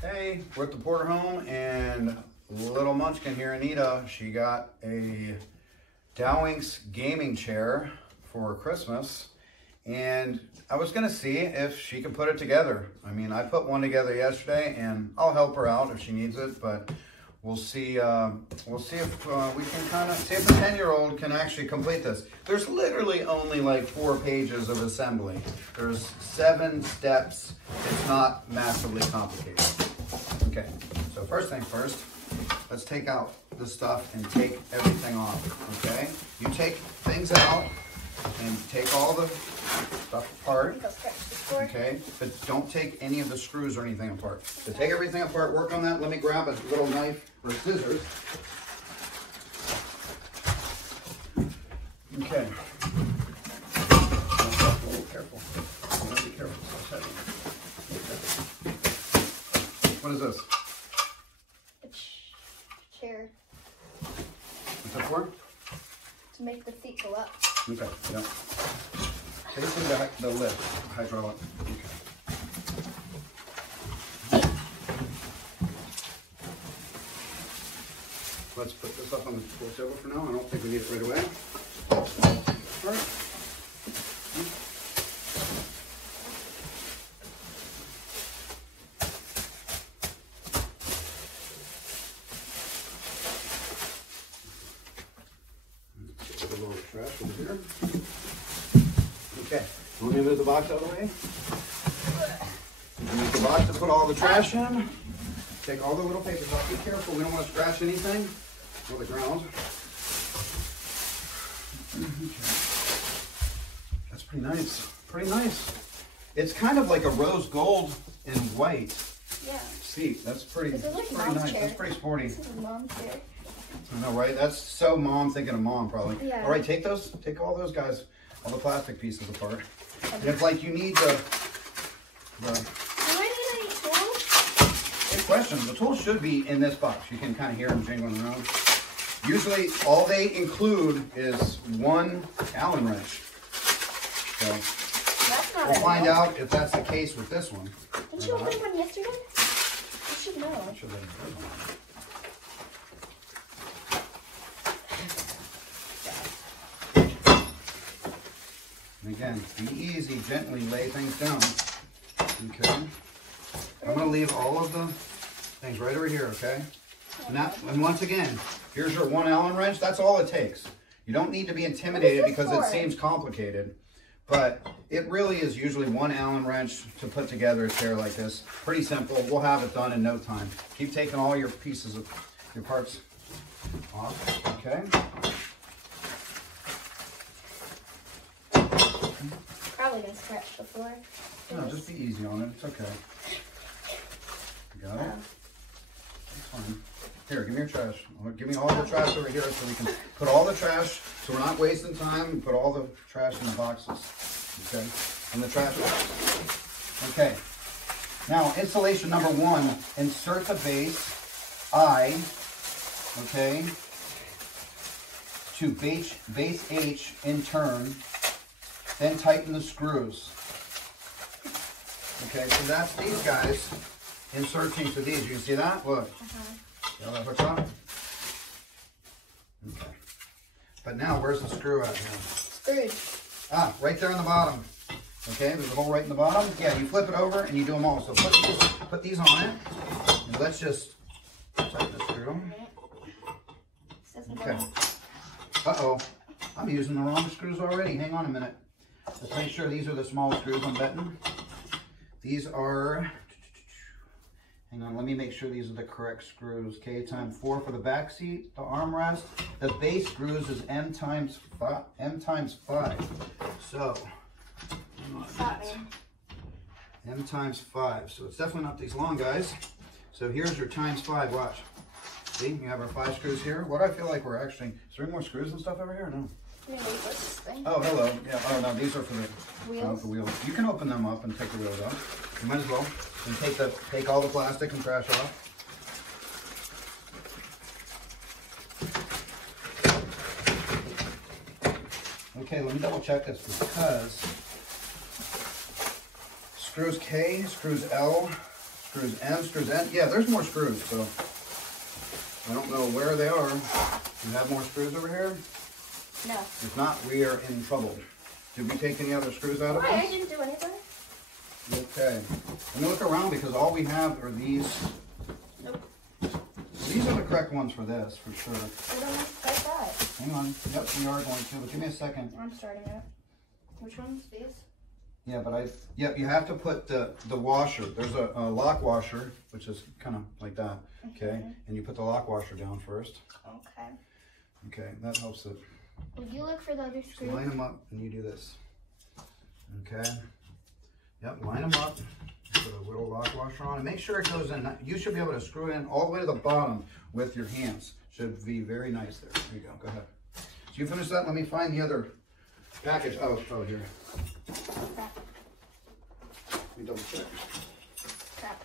Hey, we're at the PorterHome, and little munchkin here, Anita, she got a Dowinx gaming chair for Christmas, and I was gonna see if she could put it together. I mean, I put one together yesterday, and I'll help her out if she needs it, but we'll see. We'll see if we can kind of see if the 10-year-old can actually complete this. There's literally only like 4 pages of assembly. There's 7 steps. It's not massively complicated. Okay, so first thing first, let's take out the stuff and take everything off, okay? You take things out and take all the stuff apart, okay? But don't take any of the screws or anything apart. So take everything apart, work on that. Let me grab a little knife or scissors. Okay. Oh, careful. You gotta be careful, it's heavy. What is this? A chair. What's that for? To make the feet go up. Okay, yeah. Basically the lift, hydraulic. Okay. Let's put this up on the pool table for now. I don't think we need it right away. All right. Put a little trash in here. Okay, let me move the box out of the way. Use the box to put all the trash in. Take all the little papers off. Be careful, we don't want to scratch anything or the ground. Okay. That's pretty nice. Pretty nice. It's kind of like a rose gold and white. Yeah. seat. That's pretty, This is like pretty mom's nice. chair. That's pretty sporty. This is mom's chair. I know, right? That's so mom thinking of mom, probably. Yeah. All right, take all those guys, all the plastic pieces apart. And it's like you need the Do I need any tools? good question. The tools should be in this box. You can kind of hear them jingling around. Usually, all they include is one Allen wrench. So That's not we'll find enough. out if that's the case with this one. Didn't you open one yesterday? You should know. Should have And again, be easy, gently lay things down. Okay. I'm going to leave all of the things right over here, okay? And once again, here's your one Allen wrench. That's all it takes. You don't need to be intimidated because it seems complicated. But it really is usually one Allen wrench to put together a chair like this. Pretty simple. We'll have it done in no time. Keep taking all your pieces of your parts off, okay? Probably gonna scratch the floor. No, just be easy on it. It's okay. You got it? That's fine. Here, give me your trash. Give me all the trash over here so we can put all the trash, so we're not wasting time, and put all the trash in the boxes. Okay? In the trash box. Okay. Now, installation number 1, insert the base I, okay, to base H in turn, then tighten the screws. Okay, so that's these guys inserting to these. You can see that? Look. See how that hooks on? Okay. But now, where's the screw at here? Screwed. Ah, right there on the bottom. Okay, there's a hole right in the bottom. Yeah, you flip it over and you do them all. So put these on it. And let's just tighten the screw. Okay. Uh-oh. I'm using the wrong screws already. Hang on a minute. Let's make sure these are the small screws I'm betting. These are, hang on, let me make sure these are the correct screws. K times 4 for the back seat, the armrest. The base screws is M times 5. So, hang on a minute. M times 5. So it's definitely not these long guys. So here's your times 5, watch. See, you have our 5 screws here. What do I feel like we're actually, is there any more screws and stuff over here? No. Oh, hello. Yeah. Oh, no, these are for the wheels. You can open them up and take the wheels off. You might as well. And take all the plastic and trash off. Okay, let me double check this because screws K, screws L, screws M, screws N. Yeah, there's more screws, so I don't know where they are. Do you have more screws over here? No. If not, we are in trouble. Did we take any other screws out of Why? I this? didn't do anything. Okay. Let me look around because all we have are these. Nope. These are the correct ones for this, for sure. I don't like that. Hang on. Yep, we are going to, but give me a second. I'm starting it. Which ones? These? Yeah, but yep, you have to put the washer. There's a lock washer, which is kind of like that, okay? And you put the lock washer down first. Okay. Okay, that helps it. Would you look for the other So screws? line them up and you do this. Okay. Yep, line them up. Put a little lock washer on and make sure it goes in. You should be able to screw it in all the way to the bottom with your hands. Should be very nice there. There you go. Go ahead. So you finish that. Let me find the other package. Oh, here. Crap. Let me double check. Crap.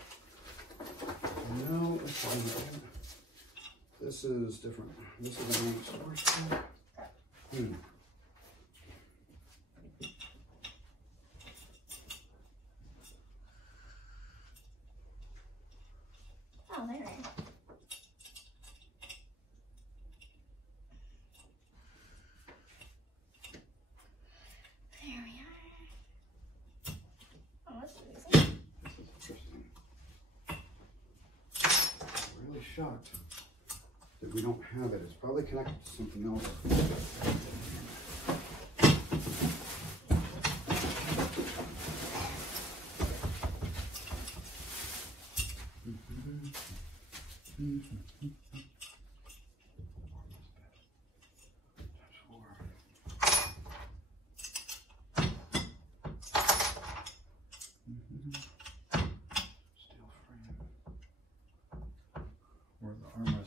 No, it's fine. This is different. This is a new storage. Oh, there. There we are. Oh, that's easy. This is interesting. I'm really shocked that we don't have it. It's probably connected to something else.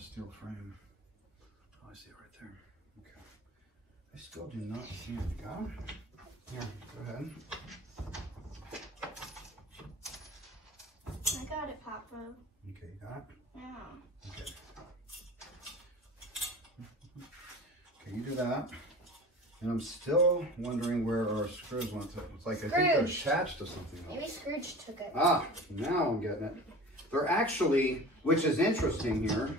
Steel frame. Oh, I see it right there. Okay. I still do not see it. Got it? Here, go ahead. I got it, Papa. Okay, you got it? Yeah. Okay. Okay, you do that. And I'm still wondering where our screws went to. It's like I think they're attached to something else. Maybe Scrooge took it. Ah, now I'm getting it. They're actually, which is interesting here,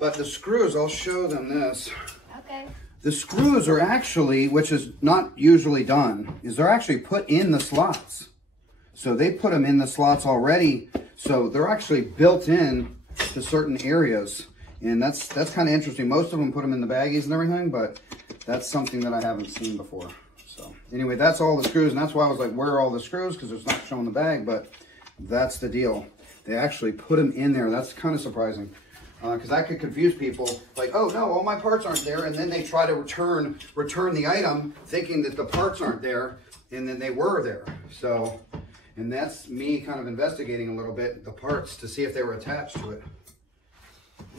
but the screws, I'll show them this. Okay. The screws are actually, which is not usually done, is they're actually put in the slots. So they put them in the slots already. So they're actually built in to certain areas. And that's kind of interesting. Most of them put them in the baggies and everything, but that's something that I haven't seen before. So anyway, that's all the screws. And that's why I was like, where are all the screws? Because it's not showing the bag, but that's the deal. They actually put them in there. That's kind of surprising. Because that could confuse people, like, oh no, all my parts aren't there, and then they try to return the item thinking that the parts aren't there, and then they were there. So, and that's me kind of investigating a little bit the parts to see if they were attached to it.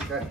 Okay.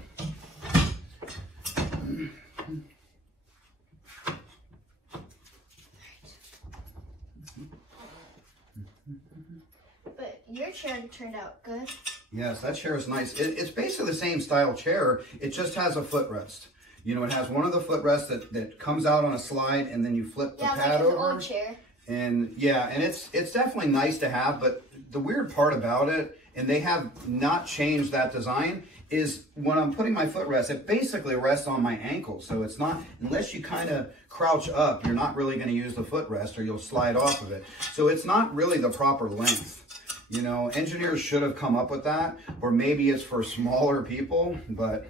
But your chair turned out good. Yes, that chair is nice. It's basically the same style chair. It just has a footrest. You know, it has one of the footrests that comes out on a slide, and then you flip the pad over. Old chair. And yeah, and it's definitely nice to have, but the weird part about it, and they have not changed that design, is when I'm putting my footrest, it basically rests on my ankle. So it's not, unless you kind of crouch up, you're not really going to use the footrest or you'll slide off of it. So it's not really the proper length. You know, engineers should have come up with that, or maybe it's for smaller people, but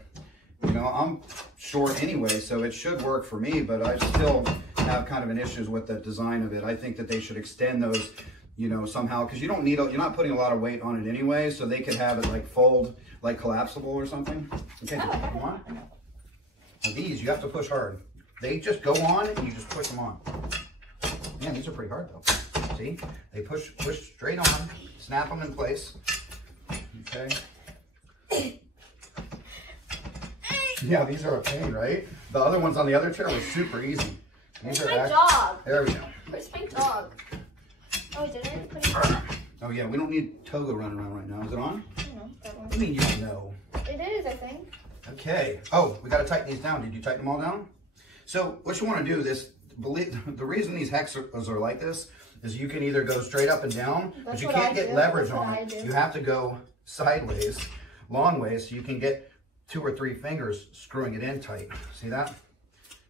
you know, I'm short anyway, so it should work for me, but I still have kind of an issues with the design of it. I think that they should extend those, you know, somehow, because you don't need, you're not putting a lot of weight on it anyway, so they could have it like fold, like collapsible or something. Okay, come on. Now these, you have to push hard. They just go on and you just push them on. Man, these are pretty hard though. See, they push straight on, snap them in place. Okay. Yeah, these are a pain, right? The other ones on the other chair were super easy. Where's my dog? There we go. Where's my dog? Oh, did I put it on? Oh yeah, we don't need Togo running around right now. Is it on? I don't know. That one. I mean, you don't know. It is, I think. Okay. Oh, we got to tighten these down. Did you tighten them all down? So what you want to do, the reason these hexagons are like this is you can either go straight up and down, but you can't get leverage on it. You have to go sideways, long ways, so you can get 2 or 3 fingers screwing it in tight. See that?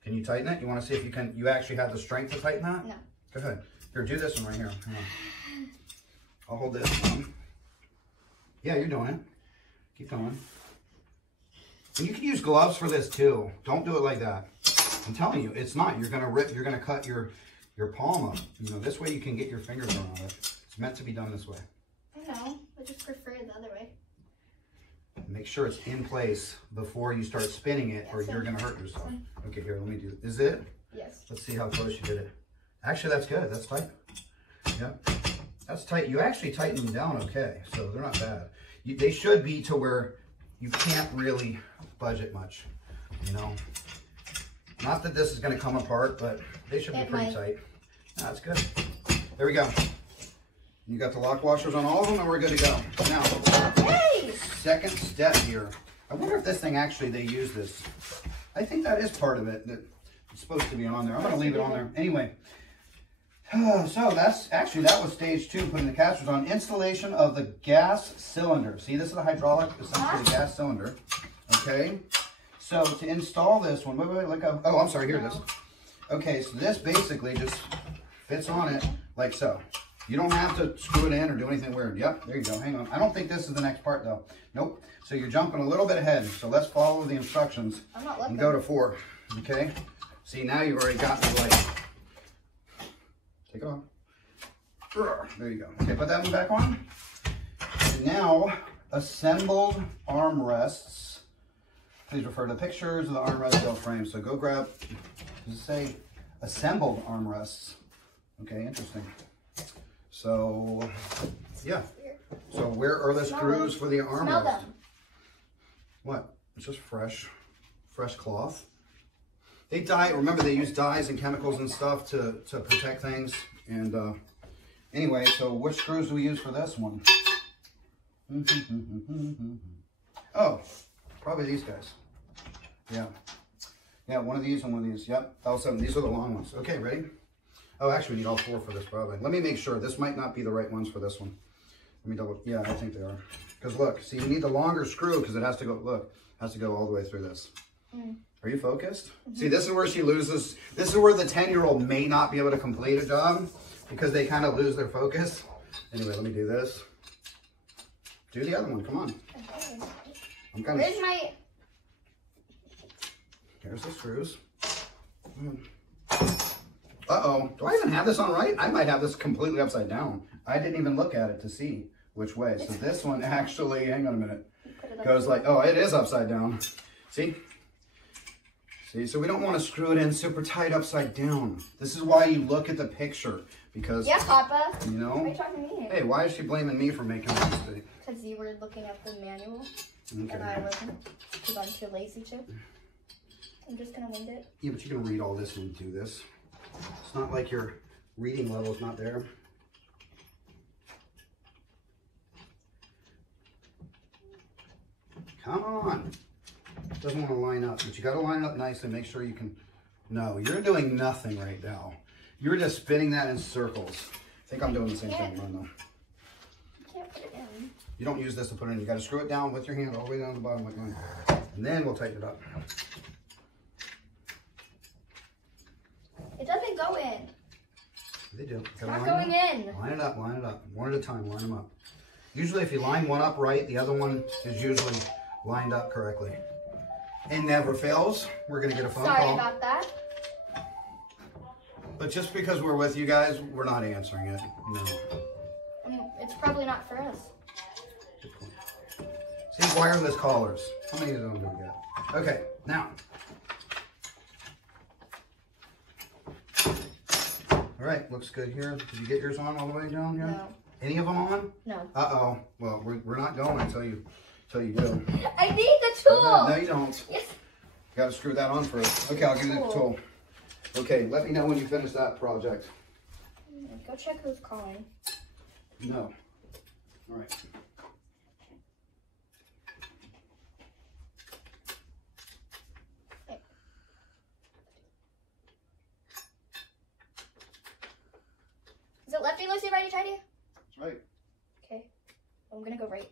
Can you tighten it? You want to see if you actually have the strength to tighten that? No. Go ahead. Here, do this one right here. Come on. I'll hold this one. Yeah, you're doing it. Keep going. And you can use gloves for this too. Don't do it like that. I'm telling you, it's not. You're gonna rip. You're gonna cut your palm up. You know, this way you can get your fingers around it. It's meant to be done this way. I know. I just prefer it the other way. Make sure it's in place before you start spinning it, or you're gonna hurt yourself. Okay, here, let me do it. Is it? Yes. Let's see how close you did it. Actually, that's good. That's tight. Yep. That's tight. You actually tighten them down okay, so they're not bad. They should be to where you can't really budge it much, you know. Not that this is going to come apart, but they should be pretty tight. That's good. There we go. You got the lock washers on all of them, and we're good to go. Now, second step here. I wonder if this thing actually, they use this. I think that is part of it. That it's supposed to be on there. I'm going to leave it on there. Anyway. So that was stage 2, putting the casters on. Installation of the gas cylinder. See, this is a hydraulic, essentially a gas cylinder. Okay. So to install this one, wait, look up. Oh, I'm sorry, here it is. Okay, so this basically just fits on it like so. You don't have to screw it in or do anything weird. Yep, there you go. Hang on. I don't think this is the next part though. Nope. So you're jumping a little bit ahead. So let's follow the instructions and go to 4. Okay. See, now you've already got me like. Take it off. There you go. Okay, put that one back on. And now, assembled armrests. Please refer to pictures of the armrest steel frame. So go grab, does it say assembled armrests? Okay, interesting. So, yeah. So where are the screws for the armrest? Smell them. What? It's just fresh cloth. They dye, remember they use dyes and chemicals and stuff to protect things. And anyway, so which screws do we use for this one? Oh, probably these guys. Yeah. Yeah, one of these and one of these. Yep. Also, these are the long ones. Okay, ready? Oh, actually, we need all 4 for this probably. Let me make sure. This might not be the right ones for this one. Let me double. Yeah, I think they are. Because look, see, you need the longer screw because it has to go, look, has to go all the way through this. Are you focused? See, this is where she loses. This is where the 10-year-old may not be able to complete a job because they kind of lose their focus. Anyway, let me do this. Do the other one. Come on. I'm kind of. Where's my? Here's the screws. Uh-oh. Do I even have this on right? I might have this completely upside down. I didn't even look at it to see which way. So this one actually, hang on a minute, goes like, oh, it is upside down. See? See, so we don't want to screw it in super tight upside down. This is why you look at the picture, because... Yeah, Papa. You know? Why are you talking to me? Hey, why is she blaming me for making a mistake? Because you were looking at the manual, okay. and I wasn't, because I'm too lazy to. I'm just going to wind it. Yeah, but you can read all this and do this. It's not like your reading level's not there. Come on. Doesn't want to line up, but you got to line it up nicely. Make sure you can. No, you're doing nothing right now. You're just spinning that in circles. I think I'm doing the same thing. No. You can't put it in. You don't use this to put it in. You got to screw it down with your hand all the way down to the bottom like mine. And then we'll tighten it up. It doesn't go in. They do. It's not going in. Line it up, line it up. One at a time, line them up. Usually if you line one up right, the other one is usually lined up correctly. It never fails. We're going to get a phone call. Sorry about that. But just because we're with you guys, we're not answering it. No. It's probably not for us. Good point. See, wireless collars. How many of them do we get? Okay, now. All right, looks good here. Did you get yours on all the way down here? No. Any of them on? No. Uh-oh. Well, we're not going until you do. I need the tool. No, you don't. Yes. Got to screw that on first. Okay, I'll give you the tool. Okay, let me know when you finish that project. Go check who's calling. No. All right. Is it I'm gonna go right.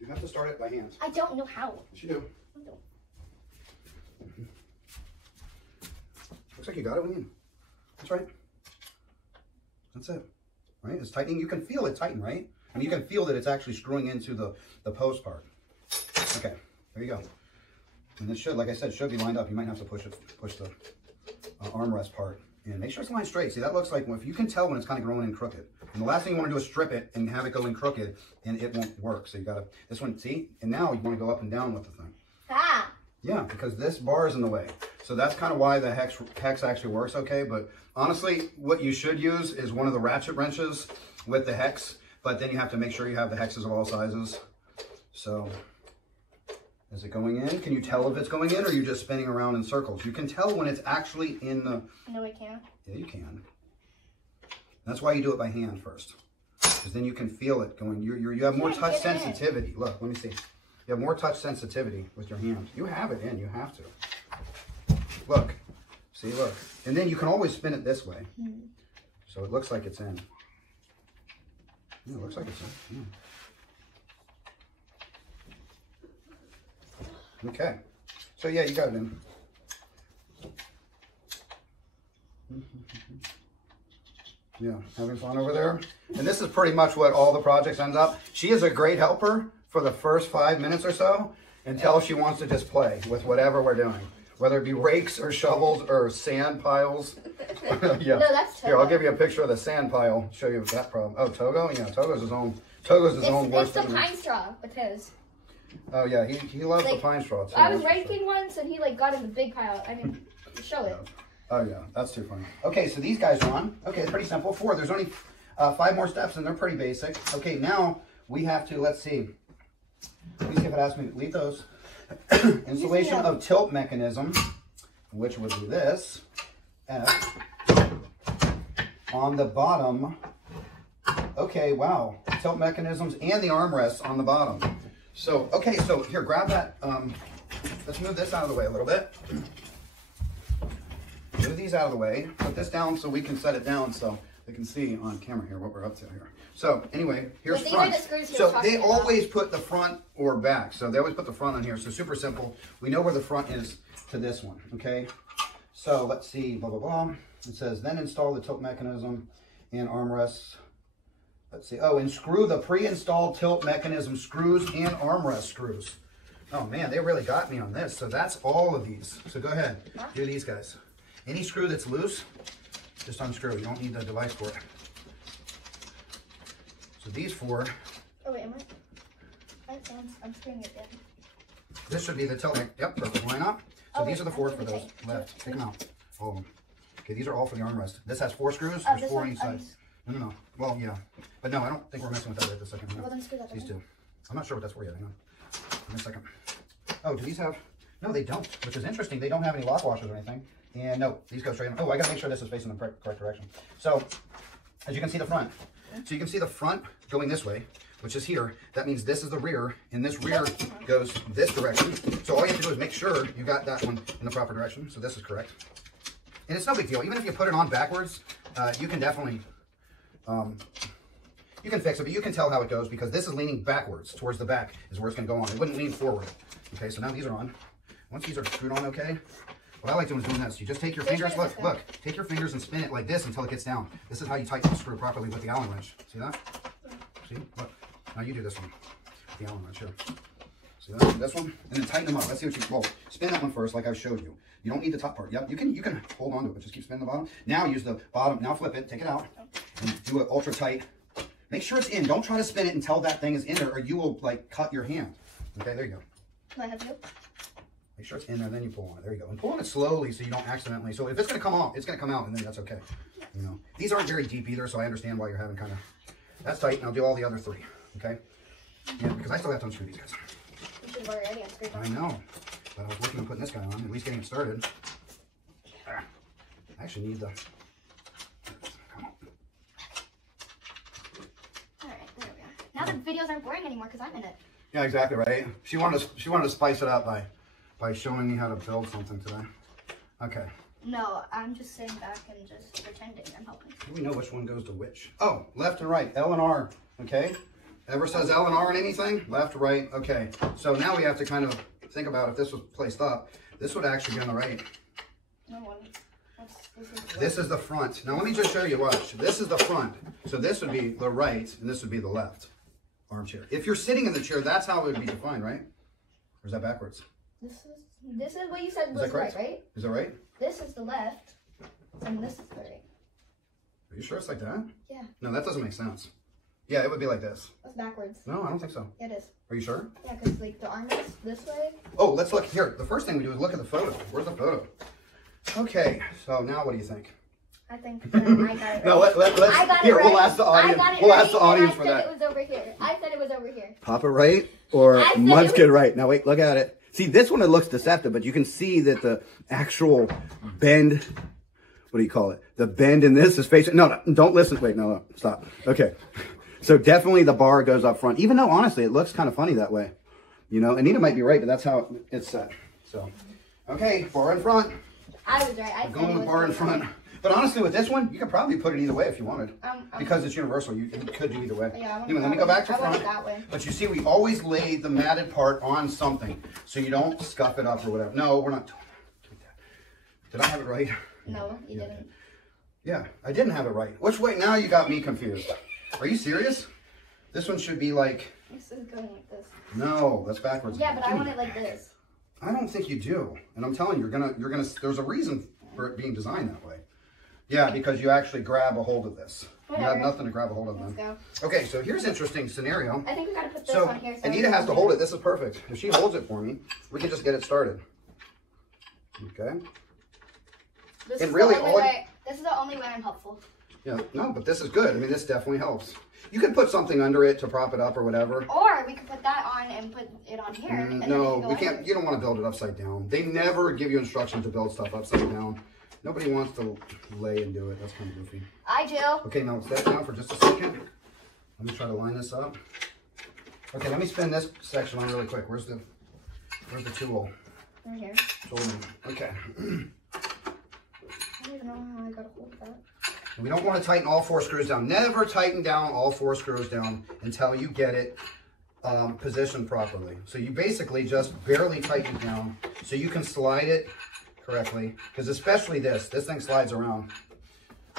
You have to start it by hand. I don't know how. Yes, you do. I don't. Looks like you got it, William. That's right. That's it. Right? It's tightening. You can feel it tighten, right? I mean, you can feel that it's actually screwing into the post part. Okay, there you go. And this should, like I said, should be lined up. You might have to push the armrest part in. Make sure it's lined straight. See, that looks like, if you can tell when it's kind of growing in crooked. And the last thing you want to do is strip it and have it go in crooked, and it won't work. So you got to, this one, see? And now you want to go up and down with the thing. Ah! Yeah, because this bar is in the way. So that's kind of why the hex actually works okay. But honestly, what you should use is one of the ratchet wrenches with the hex. But then you have to make sure you have the hexes of all sizes. So, is it going in? Can you tell if it's going in, or are you just spinning around in circles? You can tell when it's actually in the... No, I can't. Yeah, you can. That's why you do it by hand first. Because then you can feel it going. You have more touch sensitivity. Look, let me see. You have more touch sensitivity with your hand. You have it in. You have to. Look. See, look. And then you can always spin it this way. So it looks like it's in. Yeah, it looks like it's in. Yeah. Okay. So yeah, you got it in. Yeah, having fun over there. And this is pretty much what all the projects ends up. She is a great helper for the first 5 minutes or so until she wants to just play with whatever we're doing. Whether it be rakes or shovels or sand piles. Yeah. No, that's Togo. Here, I'll give you a picture of the sand pile. Show you that problem. Oh, Togo? Yeah, Togo's his own worst It's the enemy. pine straw with his. Oh yeah, he loves the pine straw too. I was raking once and he got in the big pile. I mean, show it. Oh yeah, that's too funny. Okay, so these guys are on. Okay, it's pretty simple. 4. There's only 5 more steps and they're pretty basic. Okay, now we have to, let's see. Let me see if it asks me to leave those. Installation of tilt mechanism, which would be this. F. On the bottom. Okay, wow. Tilt mechanisms and the armrests on the bottom. So, okay, so here, grab that. Let's move this out of the way a little bit. Move these out of the way. Put this down so we can set it down so they can see on camera here what we're up to here. So anyway, here's front. So they always put the front or back. So they always put the front on here. So super simple. We know where the front is to this one. Okay. So let's see. Blah blah blah. It says then install the tilt mechanism and armrests. Let's see. Oh, and screw the pre-installed tilt mechanism screws and armrest screws. Oh man, they really got me on this. So that's all of these. So go ahead. Do these guys. Any screw that's loose, just unscrew. You don't need the device for it. So these 4. Oh wait, am I? I'm screwing it in. This should be the tilt. Yep, perfect. Line up. So these are the 4 for those left. Take them out. All of them. Okay, these are all for the armrest. This has 4 screws. There's 4 on each side. No. Well, yeah. But no, I don't think we're messing with that right this second. No. Well, then screw that These 2. I'm not sure what that's for yet. Hang on. In a second. Oh, do these have... No, they don't, which is interesting. They don't have any lock washers or anything. And no, these go straight in. Oh, I got to make sure this is facing the correct direction. So, as you can see the front. So you can see the front going this way, which is here. That means this is the rear, and this rear goes this direction. So all you have to do is make sure you got that one in the proper direction. So this is correct. And it's no big deal. Even if you put it on backwards, you can definitely... you can fix it, but you can tell how it goes because this is leaning backwards towards the back is where it's going to go on. It wouldn't lean forward. Okay, so now these are on. Once these are screwed on okay, what I like doing is doing this. You just take your fingers, look, take your fingers and spin it like this until it gets down. This is how you tighten the screw properly with the Allen wrench. See that? See? Look. Now you do this one. The Allen wrench here. See that? This one? And then tighten them up. Let's see what you, well, spin that one first like I showed you. You don't need the top part. Yep, you can hold on to it, but just keep spinning the bottom. Now use the bottom, now flip it, take it out, and do it ultra tight. Make sure it's in. Don't try to spin it until that thing is in there or you will like cut your hand. Okay, there you go. Can I have you? Make sure it's in there, then you pull on it. There you go. And pull on it slowly so you don't accidentally. So if it's going to come off, it's going to come out, and then that's okay. You know, these aren't very deep either, so I understand why you're having kind of. That's tight, and I'll do all the other 3. Okay. Yeah, because I still have to unscrew these guys. You should have already unscrewed them. I know, but I was working on putting this guy on, at least getting it started. I actually need the. Come on. All right, there we are. Now the videos aren't boring anymore because I'm in it. Yeah, exactly right. She wanted to spice it up by showing me how to build something today. Okay, No, I'm just sitting back and just pretending I'm helping. We know which one goes to which. Oh, left and right, L and R, okay? Ever says L and R in anything? Left, right, okay. So now we have to kind of think about if this was placed up. This would actually be on the right. No one. This is the front. Now let me just show you, watch. This is the front. So this would be the right, and this would be the left armchair. If you're sitting in the chair, that's how it would be defined, right? Or is that backwards? This is what you said was right, right? Is that right? This is the left, and this is the right. Are you sure it's like that? Yeah. No, that doesn't make sense. Yeah, it would be like this. That's backwards. No, I don't think so. Yeah, it is. Are you sure? Yeah, because like the arm is this way. Oh, let's look here. The first thing we do is look at the photo. Where's the photo? Okay, so now what do you think? I think I got it right. No, let's I got here, it right. we'll ask the audience. I got it We'll right, ask the audience for and I that. said it was over here. I said it was over here. Pop it right or I said Munchkin right. Now wait, look at it. See, this one, it looks deceptive, but you can see that the actual bend, what do you call it? The bend in this is facing, no, don't listen. Wait, no, stop. Okay. So definitely the bar goes up front, even though honestly, it looks kind of funny that way. You know, Anita might be right, but that's how it's set. So, okay, bar in front. I was right. I'm going with bar in front. But honestly, with this one, you could probably put it either way if you wanted. Because it's universal, you could do either way. Yeah, anyway, let me go back to front. That way. But you see, we always lay the matted part on something, so you don't scuff it up or whatever. No, we're not doing that. Did I have it right? No, you didn't. Yeah, I didn't have it right. Which way? Now you got me confused. Are you serious? This one should be like... This is going like this. No, that's backwards. Yeah, but I want it like this. I don't think you do. And I'm telling you, you're gonna, there's a reason for it being designed that way. Yeah, because you actually grab a hold of this. Whatever. You have nothing to grab a hold of then. Let's go. Okay, so here's an interesting scenario. I think we gotta put this So on here. So Anita has to hold it. This is perfect. If she holds it for me, we can just get it started. Okay. This And is really the only way. This is the only way I'm helpful. Yeah, no, but this is good. I mean, this definitely helps. You can put something under it to prop it up or whatever. Or we could put that on and put it on here. And No, we can't. You don't want to build it upside down. They never give you instructions to build stuff upside down. Nobody wants to lay and do it. That's kind of goofy. I do. Okay, now set down for just a second. Let me try to line this up. Okay, let me spin this section on really quick. Where's the tool? Right here. Okay. I don't even know how I gotta hold that. We don't want to tighten all 4 screws down. Never tighten down all 4 screws down until you get it positioned properly. So you basically just barely tighten it down so you can slide it correctly. Because especially this thing slides around.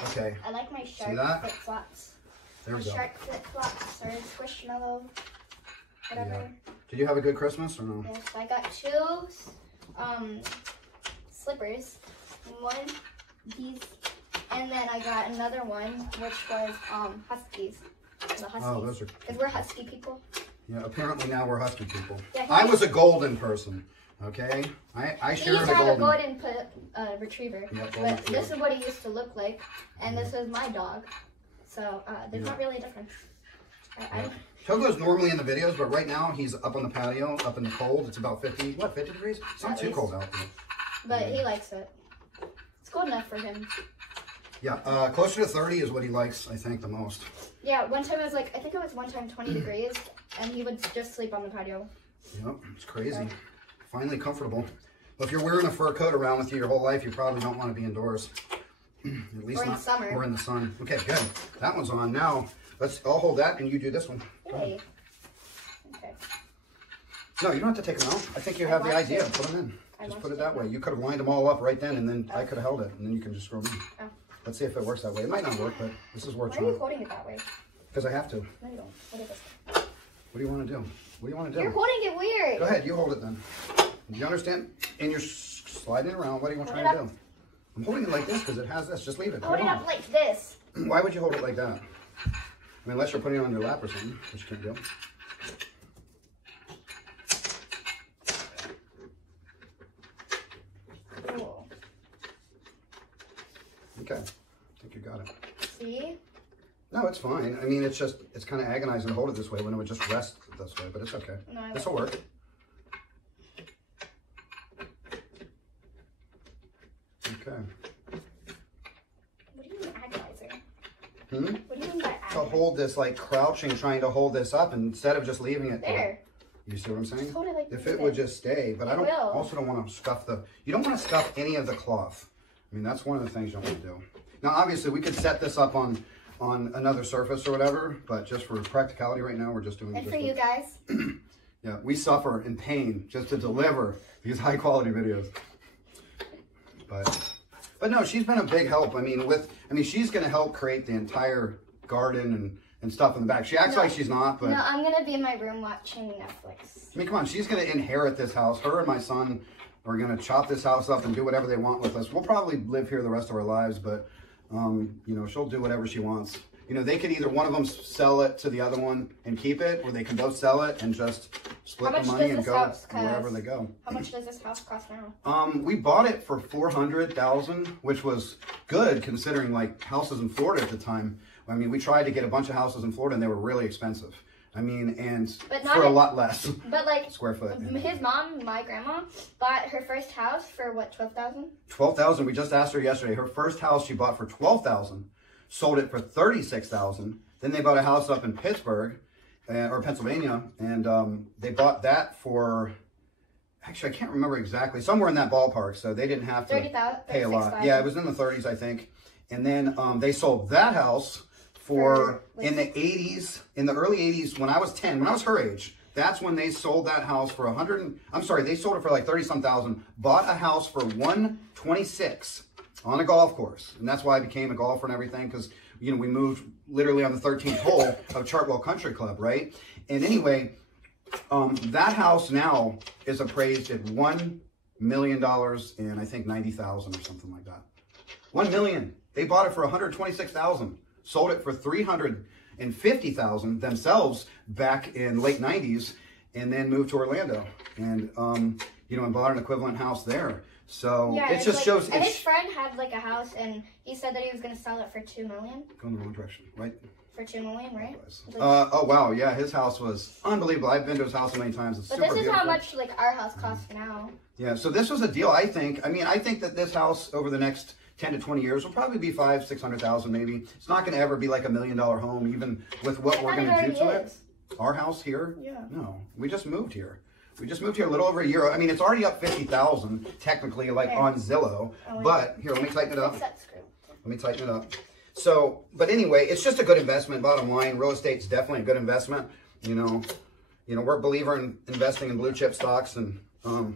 Okay. I like my shark flip flops. There we go. Shark flip flops or squishmallow, whatever. Yeah. Did you have a good Christmas or no? Yes, I got 2 slippers. One these. And then I got another one, which was Huskies. The Huskies. Oh, those are... Because we're Husky people. Yeah, apparently now we're Husky people. Yeah, I was a golden person, okay? I shared He used a to have a golden... golden retriever. Yeah, golden but retriever. this is what he used to look like. And this is my dog. So there's not really a difference. Togo's normally in the videos, but right now he's up on the patio, up in the cold. It's about 50 degrees? It's not too cold out there. But he likes it. It's cold enough for him. Yeah, closer to 30 is what he likes, I think, the most. Yeah, one time it was like, I think it was one time 20 degrees, and he would just sleep on the patio. Yep, it's crazy. Okay. Finally comfortable. Well, if you're wearing a fur coat around with you your whole life, you probably don't want to be indoors. At least or in the summer. Or in the sun. Okay, good. That one's on. Now, I'll hold that and you do this one. Yay. Okay. No, you don't have to take them out. I think you have the idea. Put them in. Just put it that way. You could have lined them all up right then, and then I could have held it, and then you can just screw them in. Oh. Let's see if it works that way. It might not work, but this is worth trying. Why are you holding it that way? Because I have to. No, you don't. Hold it this way. What do you want to do? What do you want to do? You're holding it weird. Go ahead. You hold it then. Do you understand? And you're sliding it around. What are you trying to do? I'm holding it like this because it has this. Just leave it. Hold it up like this. Why would you hold it like that? I mean, unless you're putting it on your lap or something, which you can't do. Cool. Okay. I think you got it. See? No, it's fine. I mean, it's kind of agonizing to hold it this way when it would just rest this way, but it's okay. No, this will work. Okay. What do you mean agonizing? Hmm? What do you mean by agonizing? To hold this, like crouching, trying to hold this up instead of just leaving it there. You see what I'm saying? Just hold it like if it would just stay, but I also don't want to scuff you don't want to scuff any of the cloth. I mean, that's one of the things you want to do. Now, obviously, we could set this up on another surface or whatever, but just for practicality right now, we're just doing And for you guys. Yeah, we suffer in pain just to deliver these high quality videos. But no, she's been a big help. I mean, she's going to help create the entire garden and stuff in the back. She acts like she's not, but... No, I'm going to be in my room watching Netflix. I mean, come on, she's going to inherit this house. Her and my son are going to chop this house up and do whatever they want with us. We'll probably live here the rest of our lives, but, you know, she'll do whatever she wants. You know, they could either one of them sell it to the other one and keep it, or they can both sell it and just split the money and go wherever they go. How much does this house cost now? We bought it for $400,000, which was good considering like houses in Florida at the time. I mean, we tried to get a bunch of houses in Florida and they were really expensive. I mean, and for a lot less. But like square foot. His mom, my grandma, bought her first house for what, $12,000? $12,000. We just asked her yesterday. Her first house she bought for $12,000. Sold it for $36,000. Then they bought a house up in Pittsburgh or Pennsylvania, and they bought that for, actually I can't remember exactly, somewhere in that ballpark. So they didn't have to pay a lot. Yeah, it was in the 30s, I think. And then they sold that house for in the 80s, in the early 80s, when I was 10, when I was her age. That's when they sold that house for they sold it for like 30-some thousand. Bought a house for $126. On a golf course. And that's why I became a golfer and everything, because, you know, we moved literally on the 13th hole of Chartwell Country Club, right? And anyway, that house now is appraised at $1 million and I think 90,000 or something like that. $1 million. They bought it for $126,000, sold it for $350,000 themselves back in late 90s, and then moved to Orlando and, you know, and bought an equivalent house there. So yeah, it just shows. And his friend had like a house, and he said that he was going to sell it for $2 million. Going the wrong direction, right? For $2 million, right? Oh wow, yeah, his house was unbelievable. I've been to his house many times. It's but super this is beautiful. how much like our house costs now. Yeah, so this was a deal. I think. I mean, I think that this house over the next 10 to 20 years will probably be $500,000-600,000 maybe. It's not going to ever be like $1 million home, even with what we're going to do to it. Our house here? Yeah. No, we just moved here. We just moved here a little over a year. I mean, it's already up 50,000 technically, like on Zillow. But here, let me tighten it up. Let me tighten it up. So, but anyway, it's just a good investment. Bottom line, real estate's definitely a good investment. You know, we're a believer in investing in blue chip stocks and real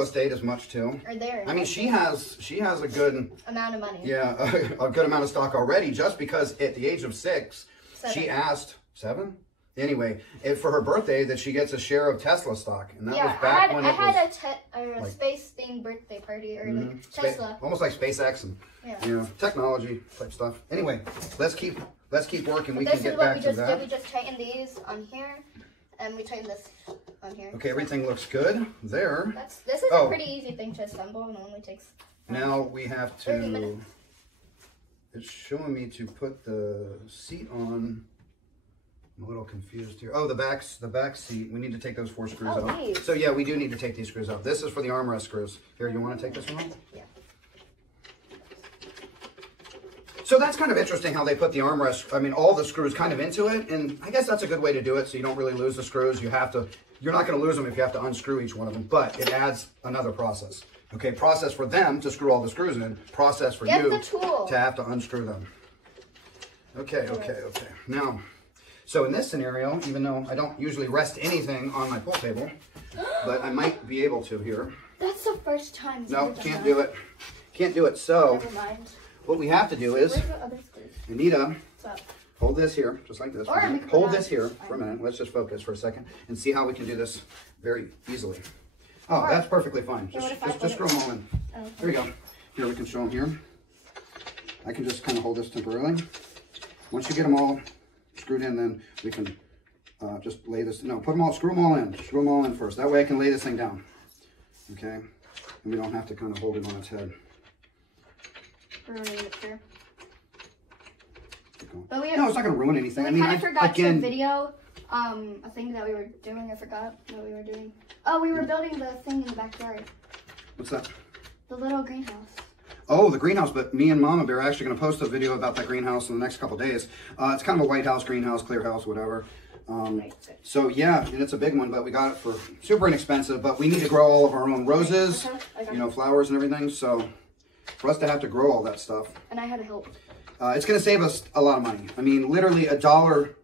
estate as much too. I mean, she has a good amount of money. Yeah, a good amount of stock already. Just because at the age of 6, she asked 7. Anyway, for her birthday, that she gets a share of Tesla stock, and that was back when I had a space-themed birthday party, or like Tesla, almost like SpaceX and you know, technology type stuff. Anyway, let's keep working. We can get back to that. We just tighten these on here, and we tighten this on here. Okay, everything looks good there. This is a pretty easy thing to assemble, and only takes. Now we have to. It's showing me to put the seat on. I'm a little confused here. Oh, the back seat. We need to take those 4 screws out. These. So yeah, we do need to take these screws out. This is for the armrest screws. Here, you want to take this one out? Yeah. So that's kind of interesting how they put the armrest, I mean, all the screws kind of into it. And I guess that's a good way to do it so you don't really lose the screws. You're not going to lose them if you have to unscrew each one of them. But it adds another process. Okay, process for them to screw all the screws in. Process for you to have to unscrew them. Okay. Now... So in this scenario, even though I don't usually rest anything on my pool table, but I might be able to here. That's the first time. No, can't do it. Can't do it. So never mind. What we have to do is, Anita, hold this here, just like this. Hold this here for a minute. Let's just focus for a second and see how we can do this very easily. Oh, that's perfectly fine. Just screw them all in. Here we go. Here, we can show them here. I can just kind of hold this temporarily. Once you get them all screwed in, then we can just lay this, screw them all in first. That way I can lay this thing down, okay? And we don't have to kind of hold it on its head. Ruining it here. No, it's not going to ruin anything. I mean, I forgot to video a thing that we were doing. I forgot what we were doing. Oh, we were building the thing in the backyard. What's that? The little greenhouse. Oh, the greenhouse, but me and Mama Bear are actually going to post a video about that greenhouse in the next couple days. It's kind of a White House greenhouse, clear house, whatever. So yeah, and it's a big one, but we got it for super inexpensive. But we need to grow all of our own roses, you know, flowers and everything. So for us to have to grow all that stuff, and I had to help. It's going to save us a lot of money. I mean, literally $1,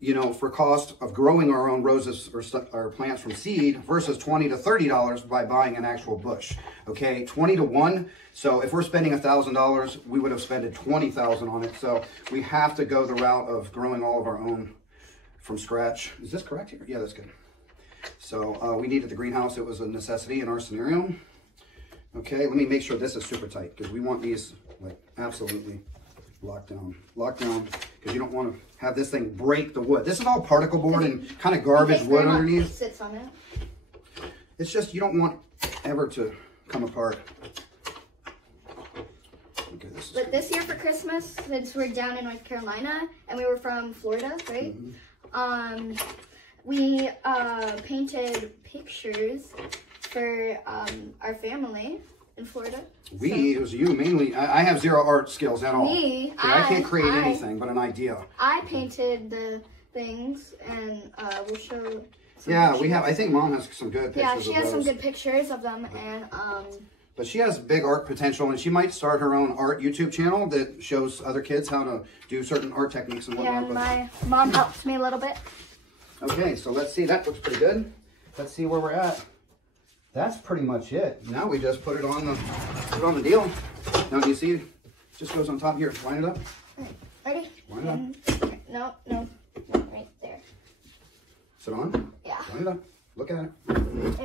you know, for cost of growing our own roses or plants from seed versus $20 to $30 by buying an actual bush. Okay, 20 to 1. So if we're spending $1,000, we would have spent $20,000 on it. So we have to go the route of growing all of our own from scratch. Is this correct here? Yeah, that's good. So we needed the greenhouse. It was a necessity in our scenario. Okay, let me make sure this is super tight because we want these like absolutely locked down, because you don't want to have this thing break the wood. This is all particle board and kind of garbage wood underneath. Sits on it. It's just you don't want ever to come apart. Okay, but this year for Christmas, since we're down in North Carolina and we were from Florida, right? We painted pictures for our family in Florida. It was you mainly. I have zero art skills at all. Me, I can't create anything but an idea. I painted the things, and we'll show. Yeah, we have. I think Mom has some good pictures. Yeah, she has some good pictures of them, and But she has big art potential, and she might start her own art YouTube channel that shows other kids how to do certain art techniques and whatnot. Yeah, and my mom helps me a little bit. Okay, so let's see. That looks pretty good. Let's see where we're at. That's pretty much it. Now we just put it on the deal. Now do you see it just goes on top here. Line it up. Ready? Line it up. No, right there. Sit on? Yeah. Line it up. Look at it.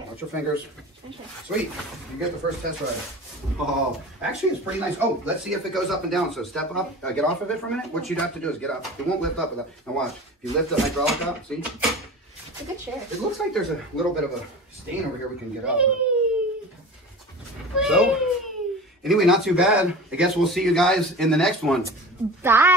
Watch your fingers. Okay. Sweet. You get the first test right. Oh, actually it's pretty nice. Oh, let's see if it goes up and down. So step up, get off of it for a minute. What you'd have to do is get up. It won't lift up with that. Now watch. If you lift the hydraulic up, see? It's a good chair. It looks like there's a little bit of a stain over here we can get out. So, anyway, not too bad. I guess we'll see you guys in the next one. Bye.